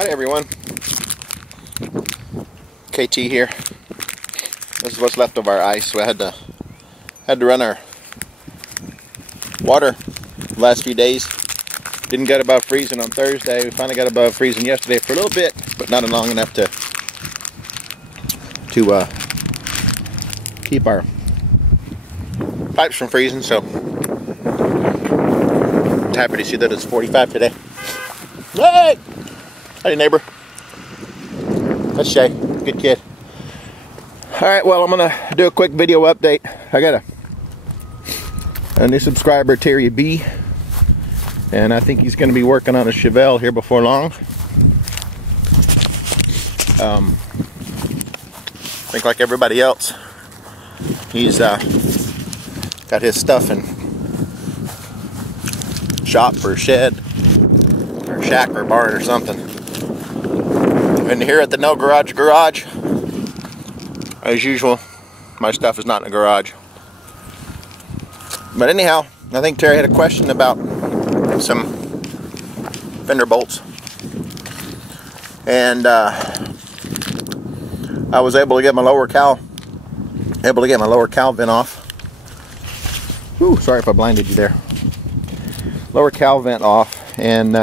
Hi everyone, KT here. This is what's left of our ice. We had to run our water the last few days. Didn't get above freezing on Thursday. We finally got above freezing yesterday for a little bit, but not long enough to keep our pipes from freezing. So happy to see that it's 45 today. Hey! Hey neighbor. That's Shay. Good kid. Alright, well, I'm gonna do a quick video update. I got a new subscriber, Terry B, and I think he's gonna be working on a Chevelle here before long. I think like everybody else, he's got his stuff in shop or shed or shack or barn or something. And here at the No Garage Garage, as usual, my stuff is not in the garage. But anyhow, I think Terry had a question about some fender bolts, and I was able to get my lower cowl vent off. Ooh, sorry if I blinded you there. Lower cowl vent off, and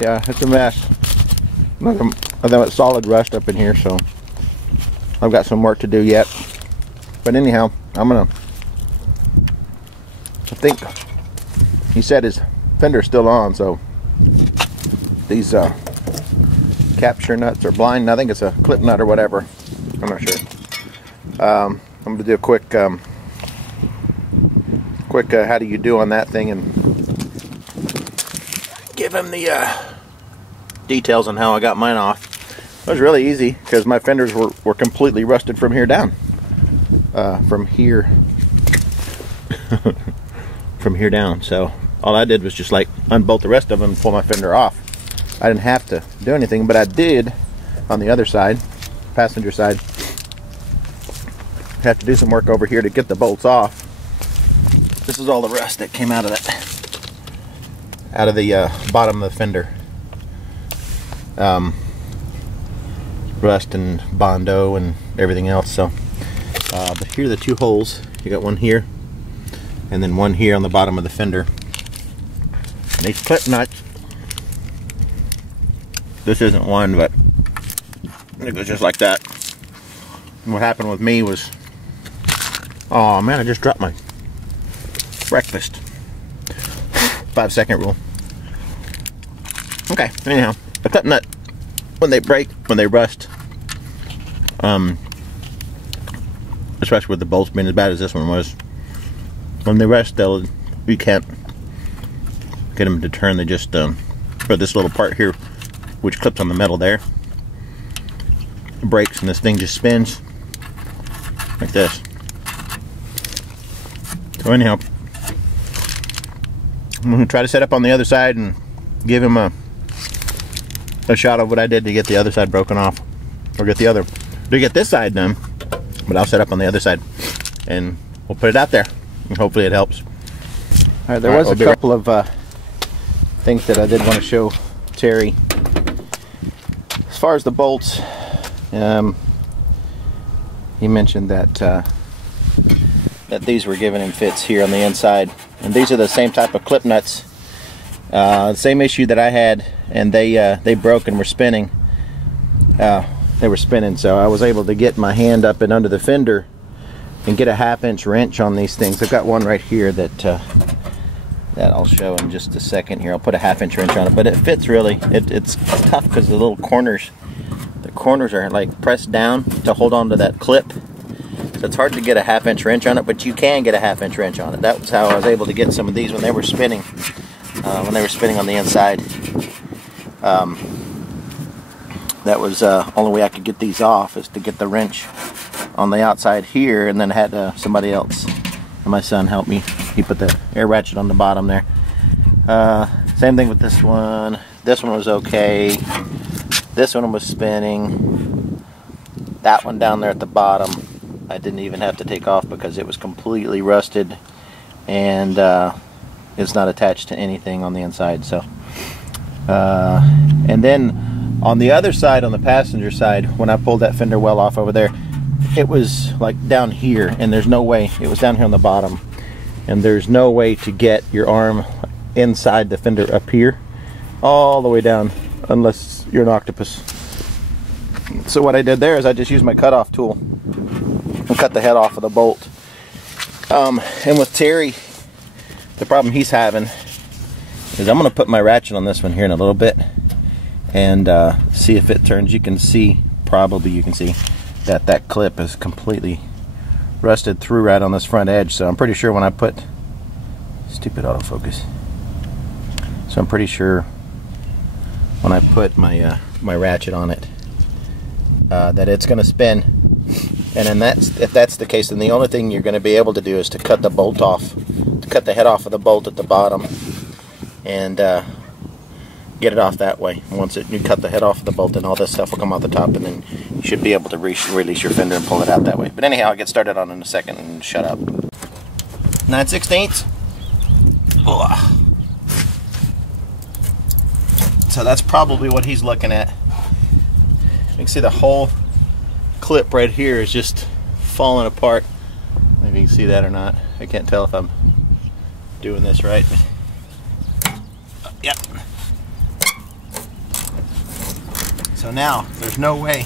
yeah, it's a mess. I know it's solid rust up in here, so I've got some work to do yet. But anyhow, I think he said his fender's still on, so these capture nuts are blind. I think it's a clip nut or whatever. I'm not sure. I'm going to do a quick how do you do on that thing, and give him the details on how I got mine off. It was really easy because my fenders were completely rusted from here down. From here down. So all I did was just like unbolt the rest of them and pull my fender off. I didn't have to do anything, but I did on the other side, passenger side. Have to do some work over here to get the bolts off. This is all the rust that came out of the bottom of the fender. Rust and Bondo and everything else. So but here are the two holes. You got one here and then one here on the bottom of the fender. And these clip nuts, this isn't one, but it goes just like that. And what happened with me was, oh man, I just dropped my breakfast. 5-second rule. Okay, anyhow, a clip nut, when they break, when they rust, especially with the bolts being as bad as this one was, when they rust, you can't get them to turn. They just put this little part here, which clips on the metal there, it breaks, and this thing just spins like this. So anyhow, I'm going to try to set up on the other side and give him a shot of what I did to get the other side broken off, or get this side done. But I'll set up on the other side and we'll put it out there and hopefully it helps. Alright, there was a couple of things that I did want to show Terry. As far as the bolts, he mentioned that these were giving him fits here on the inside, and these are the same type of clip nuts. Same issue that I had, and they broke and were spinning. They were spinning, so I was able to get my hand up and under the fender and get a 1/2-inch wrench on these things. I've got one right here that I'll show in just a second here. I'll put a 1/2-inch wrench on it, but it fits really. It's tough because the little corners, are like pressed down to hold on to that clip. So it's hard to get a 1/2-inch wrench on it, but you can get a 1/2-inch wrench on it. That was how I was able to get some of these when they were spinning. On the inside. That was only way I could get these off, is to get the wrench on the outside here, and then had somebody else, my son, help me. He put the air ratchet on the bottom there. Same thing with this one. This one was okay. This one was spinning. That one down there at the bottom, I didn't even have to take off because it was completely rusted, and it's not attached to anything on the inside. So And then on the other side, on the passenger side, when I pulled that fender well off over there, it was like down here, and there's no way, it was down here on the bottom, and there's no way to get your arm inside the fender up here all the way down unless you're an octopus. So what I did there is I just used my cutoff tool and cut the head off of the bolt. And with Terry, the problem he's having is I'm going to put my ratchet on this one here in a little bit and see if it turns. You can see, probably you can see that that clip is completely rusted through right on this front edge. So I'm pretty sure when I put, stupid autofocus, so I'm pretty sure when I put my my ratchet on it that it's going to spin. And then if that's the case, then the only thing you're going to be able to do is to cut the bolt off, to cut the head off of the bolt at the bottom, and get it off that way. Once you cut the head off of the bolt, then all this stuff will come out the top, and then you should be able to release your fender and pull it out that way. But anyhow, I'll get started on it in a second and shut up. 9/16. So that's probably what he's looking at. You can see the whole clip right here is just falling apart. Maybe you can see that or not. I can't tell if I'm doing this right. Yep. So now there's no way,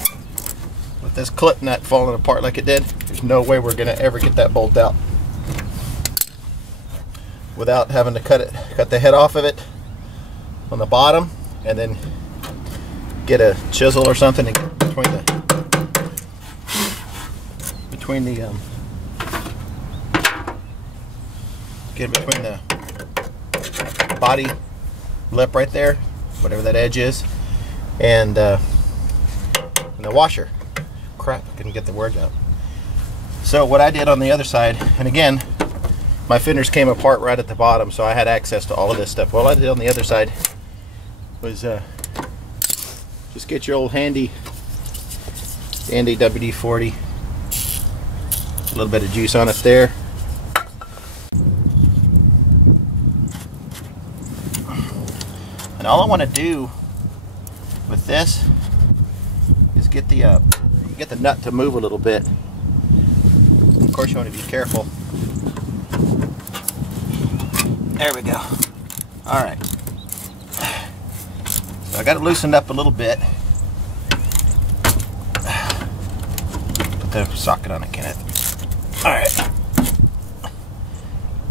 with this clip nut falling apart like it did, there's no way we're gonna ever get that bolt out without having to cut the head off of it on the bottom, and then get a chisel or something to get between the body lip right there, whatever that edge is, and the washer. Crap, I couldn't get the words out. So what I did on the other side, and again, my fenders came apart right at the bottom, so I had access to all of this stuff. What I did on the other side was just get your old handy WD-40, a little bit of juice on it there, and all I want to do with this is get the nut to move a little bit. Of course, you want to be careful. There we go. All right. So I got it loosened up a little bit. Put the socket on it, can it? All right.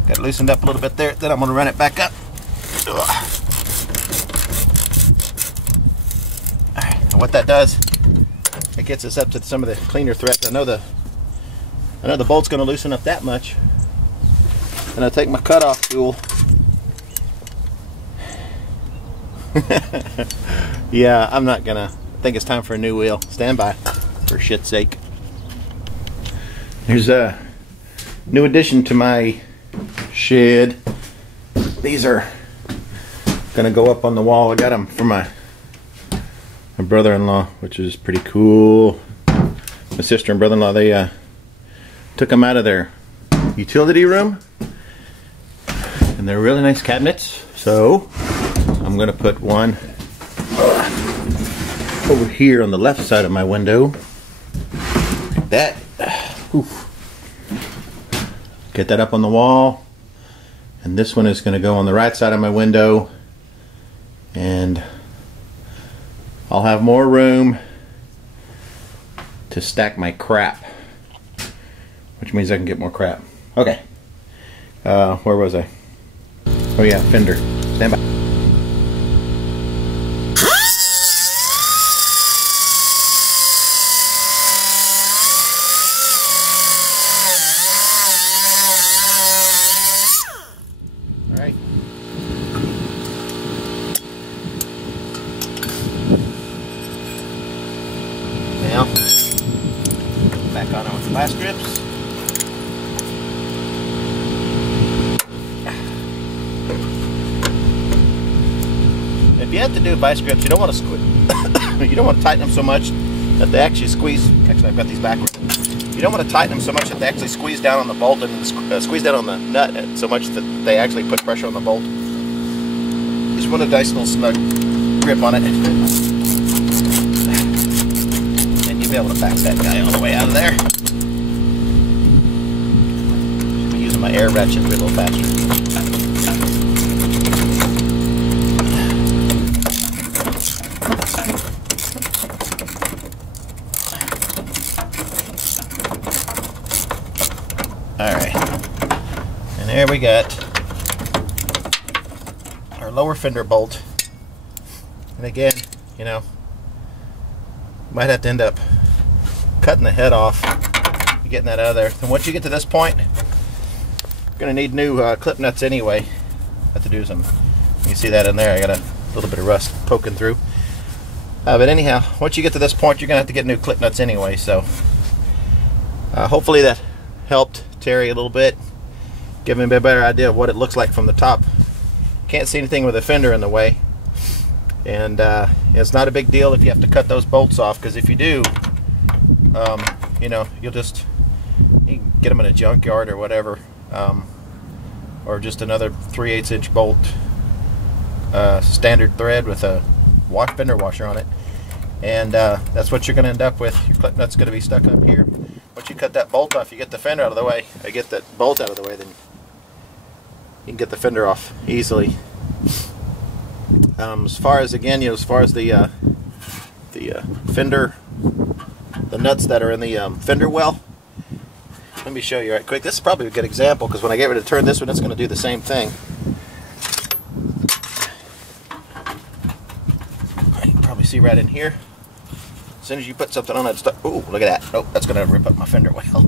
Got it loosened up a little bit there. Then I'm going to run it back up. All right. And what that does, it gets us up to some of the cleaner threads. I know the bolt's going to loosen up that much. And I take my cutoff tool. Yeah, I'm not gonna. I think it's time for a new wheel. Stand by, for shit's sake. Here's a new addition to my shed. These are gonna go up on the wall. I got them from my brother-in-law, which is pretty cool. My sister and brother-in-law, they took them out of their utility room, and they're really nice cabinets. So I'm going to put one over here on the left side of my window, like that. Oof. Get that up on the wall, and this one is going to go on the right side of my window, and I'll have more room to stack my crap, which means I can get more crap. Okay, where was I? Oh yeah, fender. Stand by. Alright. Now, back on it with the vice grips. If you have to do vice grips, you don't want to you don't want to tighten them so much that they actually squeeze. Actually, I've got these backwards. You don't want to tighten them so much that they actually squeeze down on the bolt and squeeze down on the nut so much that they actually put pressure on the bolt. You just want a nice little snug grip on it. And you'll be able to back that guy all the way out of there. I'm using my air ratchet to be a little faster. Alright, and there we got our lower fender bolt. And again, you know, might have to end up cutting the head off, getting that out of there. And once you get to this point, you're going to need new clip nuts anyway. Have to do some, you see that in there, I got a little bit of rust poking through. But anyhow, once you get to this point, you're going to have to get new clip nuts anyway. So hopefully that helped Terry a little bit, give him a better idea of what it looks like from the top. Can't see anything with the fender in the way, and it's not a big deal if you have to cut those bolts off, because if you do, you know, you can get them in a junkyard or whatever, or just another 3/8 inch bolt, standard thread with a fender washer on it, and that's what you're going to end up with. Your clip nut's going to be stuck up here. Once you cut that bolt off, you get the fender out of the way, or get that bolt out of the way, then you can get the fender off easily. As far as, again, you know, as far as the fender, the nuts that are in the fender well, let me show you right quick. This is probably a good example, because when I get ready to turn this one, it's going to do the same thing. You can probably see right in here. As soon as you put something on it, ooh, look at that. Oh, that's going to rip up my fender well.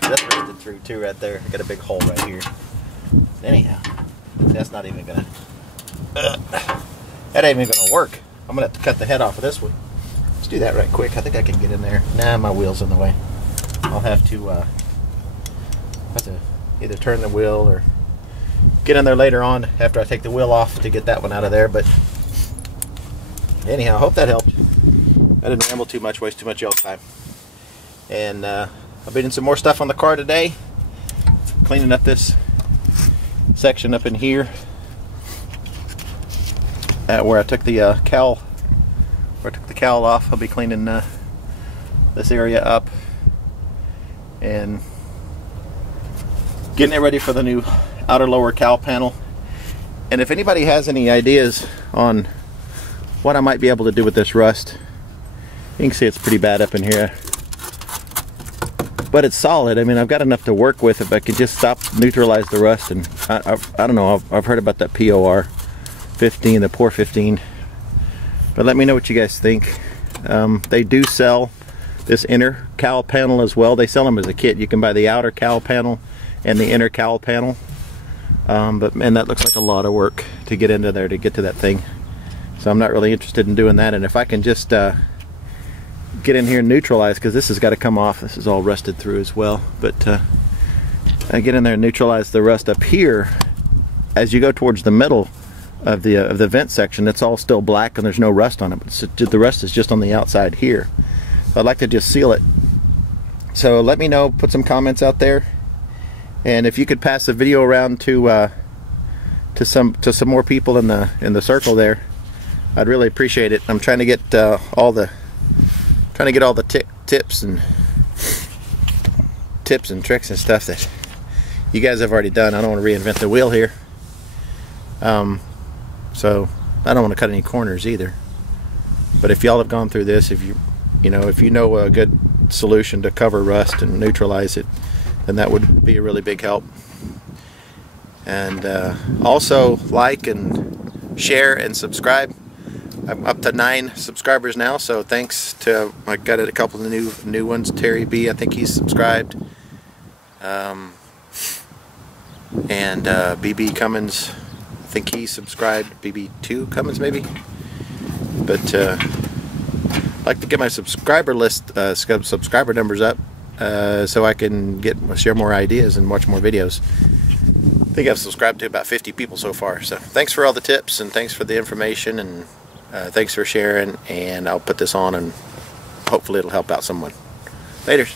That's rusted through too right there. I got a big hole right here. Anyhow, that's not even going to... that ain't even going to work. I'm going to have to cut the head off of this one. Let's do that right quick. I think I can get in there. Nah, my wheel's in the way. I'll have to either turn the wheel or get in there later on after I take the wheel off to get that one out of there. But anyhow, I hope that helped. I didn't ramble too much, waste too much y'all's time. And I've been doing some more stuff on the car today, cleaning up this section up in here at where I took the cowl, off. I'll be cleaning this area up and getting it ready for the new outer lower cowl panel. And if anybody has any ideas on what I might be able to do with this rust, you can see it's pretty bad up in here, but it's solid. I mean, I've got enough to work with if I could just neutralize the rust. And I don't know, I've heard about that POR 15, the POR 15, but let me know what you guys think. They do sell this inner cowl panel as well. They sell them as a kit. You can buy the outer cowl panel and the inner cowl panel, but man, that looks like a lot of work to get into there to get to that thing. So I'm not really interested in doing that. And if I can just get in here and neutralize, because this has got to come off, this is all rusted through as well, but I get in there and neutralize the rust up here. As you go towards the middle of the vent section, it's all still black and there's no rust on it, but the rust is just on the outside here. So I'd like to just seal it. So let me know, put some comments out there, and if you could pass the video around to some more people in the circle there, I'd really appreciate it. I'm trying to get all the tips and tricks and stuff that you guys have already done. I don't want to reinvent the wheel here. So I don't want to cut any corners either. But if y'all have gone through this, if you know a good solution to cover rust and neutralize it, then that would be a really big help. And also like and share and subscribe. I'm up to 9 subscribers now, so thanks to, I got a couple of new ones. Terry B, I think he's subscribed, and BB Cummins, I think he's subscribed. BB2 Cummins maybe. But I'd like to get my subscriber list, subscriber numbers up, so I can share more ideas and watch more videos. I think I've subscribed to about 50 people so far. So thanks for all the tips, and thanks for the information, and thanks for sharing, and I'll put this on and hopefully it'll help out someone. Laters.